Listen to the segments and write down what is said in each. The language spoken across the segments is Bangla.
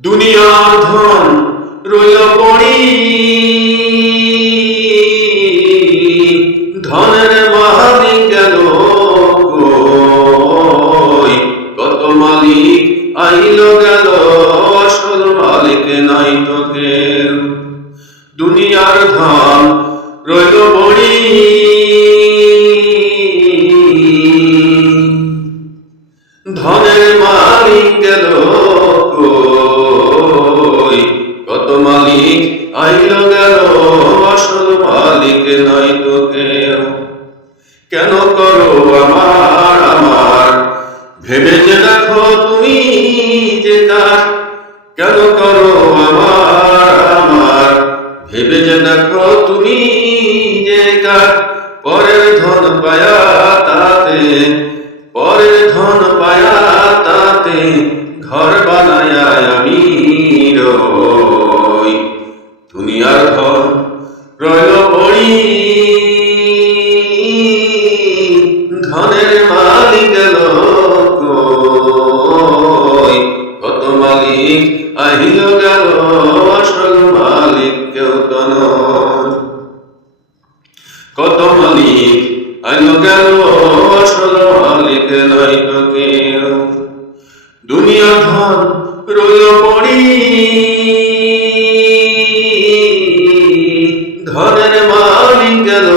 দুনিয়ার ধন রইল পড়ি, ধনের মালিক গেল কই। কত মালিক আইল গেল, আসল মালিক নাই তো কেউ। দুনিয়ার ধন রইল পড়ি, ধনের মালিক গেল কই। কত মালিক আইল গেল, আসল মালিক নাই তো কেউ। কেন করো আমার আমার, ভেবে যে দেখো তুমি যে কার। কেন করো আমার আমার, ভেবে যে দেখো তুমি যে কার। পরের ধন পায়া তাতে, পরের ধন পায়া তাতে, ঘর বানায় আমি রই। দুনিয়ার ধন রইল পড়ি, ধনের মালিক গেল কই। কত মালিক আহিল গেল, আসল মালিক কেউ তো নয়। কত মালিক আইল গেল, আসল মালিক নাই তো কেউ। দুনিয়ার ধন রইল পড়ি, ধনের মালিক গেল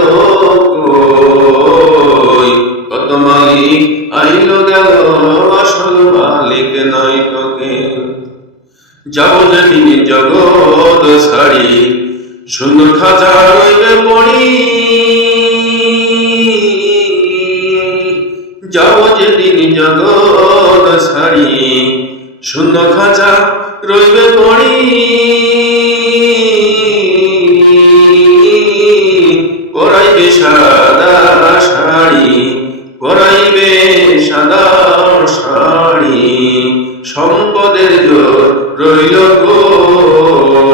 কই। কত মালিক আইল গেল, আসল মালিক নাই তো কেউ। যাব যেদিন জগৎ ছাড়ি, সুন্দর খাঁচা রইবে পড়ি। যাব যেদিন জগৎ ছাড়ি, শূন্য খাঁচা রইবে পড়ি। পরাইবে সাদা শাড়ি, পরাইবে সাদা শাড়ি। সম্পদের জোর রইল কই,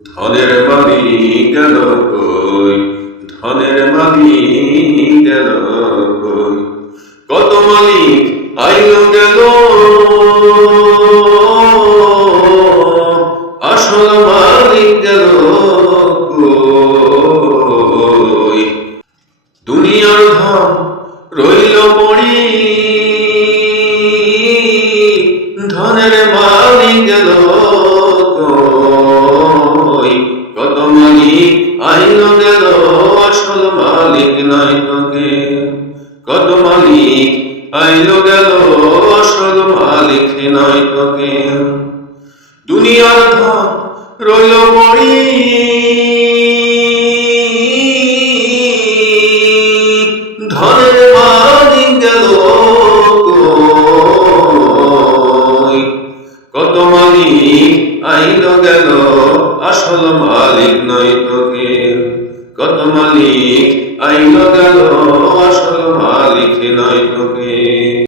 ধনের মালিক গেল কই। ধনের মালিক গেল কই। কত মালিক আইল গেল, আসল মালিক গেল কই। দুনিয়ার ধন রইল পড়ি, ধনের মালিক গেল কই। কত মালিক আইল গেল, আসল মালিক নাই তো কেউ। কত মালিক আইল গেল, আসল মালিক নাই তো কেউ। দুনিয়ার ধন রইল পড়ি, ধনের মালিক গেল কই। কত মালিক আইল গেল, আসল মালিক নাই তো কেউ। কত মালিক আইল গেল, আসল মালিক নাই তো কেউ।